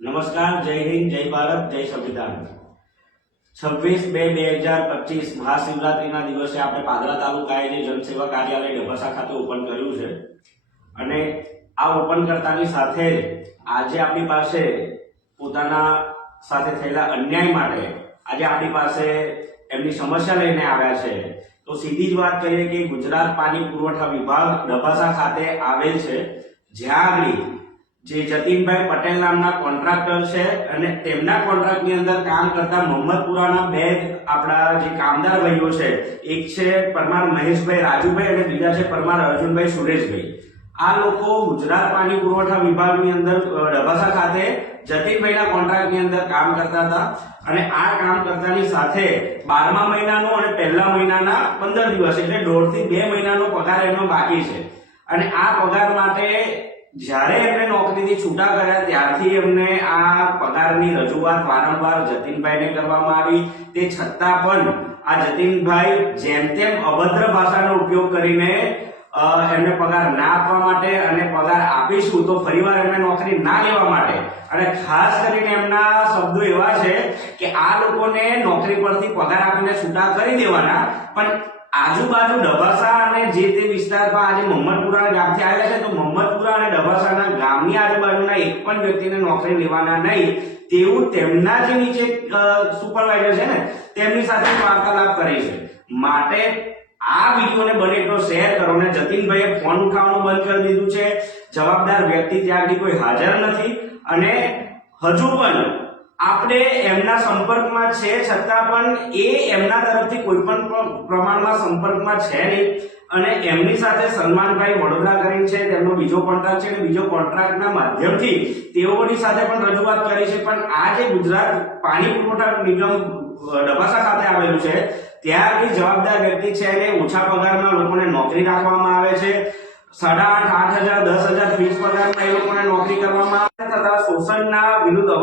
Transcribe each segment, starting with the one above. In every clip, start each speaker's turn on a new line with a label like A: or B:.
A: નમસ્કાર, જય હિન્દ, જય ભારત, જય સંવિધાન. છવ્વીસ બે બે હજાર પચીસ મહાશિવરાત્રીના દિવસે આપણે પાદરા તાલુકાએ જે જનસેવા કાર્યાલય ડભાસા ખાતે ઓપન કર્યું છે. અને આ ઓપન કરતાની સાથે આજે આપણી પાસે પોતાના સાથે થયેલા અન્યાય માટે આજે આપણી પાસે એમની સમસ્યા લઈને આવ્યા છે. તો સીધી જ વાત કરીએ કે ગુજરાત પાણી પુરવઠા વિભાગ ડભાસા ખાતે આવેલ છે. જ્યાં આગળ જે જતીનભાઈ પટેલ નામના કોન્ટ્રાક્ટર છે અને તેમના કોન્ટ્રાક્ટની અંદર કામ કરતા મોહમ્મદપુરાના બે આપણા જે કામદાર ભાઈઓ છે, એક છે પરમાર મહેશભાઈ રાજુભાઈ અને બીજા છે પરમાર અર્જુનભાઈ સુરેશભાઈ. આ લોકો ગુજરાત પાણી પુરવઠા વિભાગની અંદર ડભાસા ખાતે જતીનભાઈના કોન્ટ્રાક્ટની અંદર કામ કરતા હતા અને આ કામ કરતાની સાથે બારમા મહિનાનો અને પહેલા મહિનાના પંદર દિવસ એટલે દોઢથી બે મહિનાનો પગાર એમનો બાકી છે. અને આ પગાર માટે જ્યારે એમને નોકરીથી છૂટા કર્યા ત્યારથી એમને આ પગારની રજૂઆત વારંવાર જતીનભાઈને કરવામાં આવી. તે છતાં પણ આ જતીનભાઈ જેમ તેમ અભદ્ર ભાષાનો ઉપયોગ કરીને એમને પગાર ના આપવા માટે અને પગાર આપીશું તો ફરીવાર એમને નોકરી ના લેવા માટે. અને ખાસ કરીને એમના શબ્દો એવા છે કે આ લોકોને નોકરી પરથી પગાર આપીને છૂટા કરી દેવાના, પણ આજુબાજુ ડબાસા અને જે તે વિસ્તારમાં આજે મોહમ્મદપુરા ગામથી આવ્યા છે, તો મોહમ્મદપુરા અને ડબાસાના ગામની આજુબાજુના એક પણ વ્યક્તિને નોકરી લેવાના નહીં, તેવું તેમના જે નીચે સુપરવાઇઝર છે ને, તેમની સાથે વાર્તાલાપ કરે છે. માટે આ વિડીયોને બને એટલો શેર કરો ને જતીનભાઈએ ફોન ઉઠાવવાનું બંધ કરી દીધું છે. જવાબદાર વ્યક્તિ ત્યાં કોઈ હાજર નથી અને હજુ પણ આપણે એમના સંપર્કમાં છે, છતાં પણ એ એમના તરફથી કોઈ પણ પ્ર- પ્રમાણમાં સંપર્કમાં છે નહીં. અને એમની સાથે સલમાનભાઈ વડોદરા કરીને છે, તેમનો બીજો કોન્ટ્રાક્ટ છે અને બીજો કોન્ટ્રાક્ટના માધ્યમથી તેઓની સાથે પણ રજૂઆત કરી છે. પણ આ જે ગુજરાત પાણી પુરવઠા નિગમ ડબાસા ખાતે આવેલું છે, ત્યાં આગળ જવાબદાર વ્યક્તિ છે એને ઓછા પગારમાં લોકોને નોકરી રાખવામાં આવે છે. સાડા આઠ આઠ હજાર દસ છે તો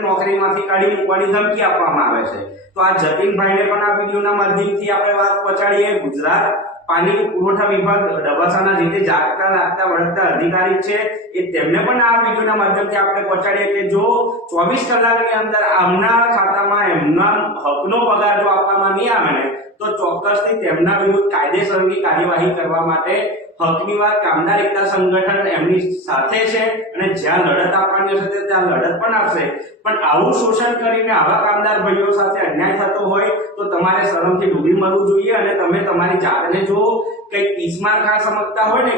A: નોકરીમાંથી કાઢી ધમકી આપવામાં આવે છે. તો આ જતીનભાઈને પણ માધ્યમથી આપણે વાત પહોંચાડીએ. ગુજરાત પાણી પુરવઠા વિભાગ ડબાસાના જે જાગતા, લાગતા, વળગતા અધિકારી છે એ તેમને પણ આ વિડીયોના માધ્યમથી આપણે પહોંચાડીએ કે જો ચોવીસ કલાકની અંદર આમના ખાતામાં એમના હકનો પગાર જો આપવામાં નહીં આવે ને તો ચોક્કસથી તેમના વિરુદ્ધ કાયદેસરની કાર્યવાહી કરવા માટે હકની વાત કામદાર એકતા સંગઠન એમની સાથે છે અને જ્યાં લડત આપવાની હશે ત્યાં લડત પણ આપશે. પણ આવું શોષણ કરીને આવા કામદાર ભાઈઓ સાથે અન્યાય થતો હોય તો તમારે શરમથી ડૂબી મરવું જોઈએ અને તમે તમારી જાતને જો કંઈક ઈસમાર ખા સમજતા હોય ને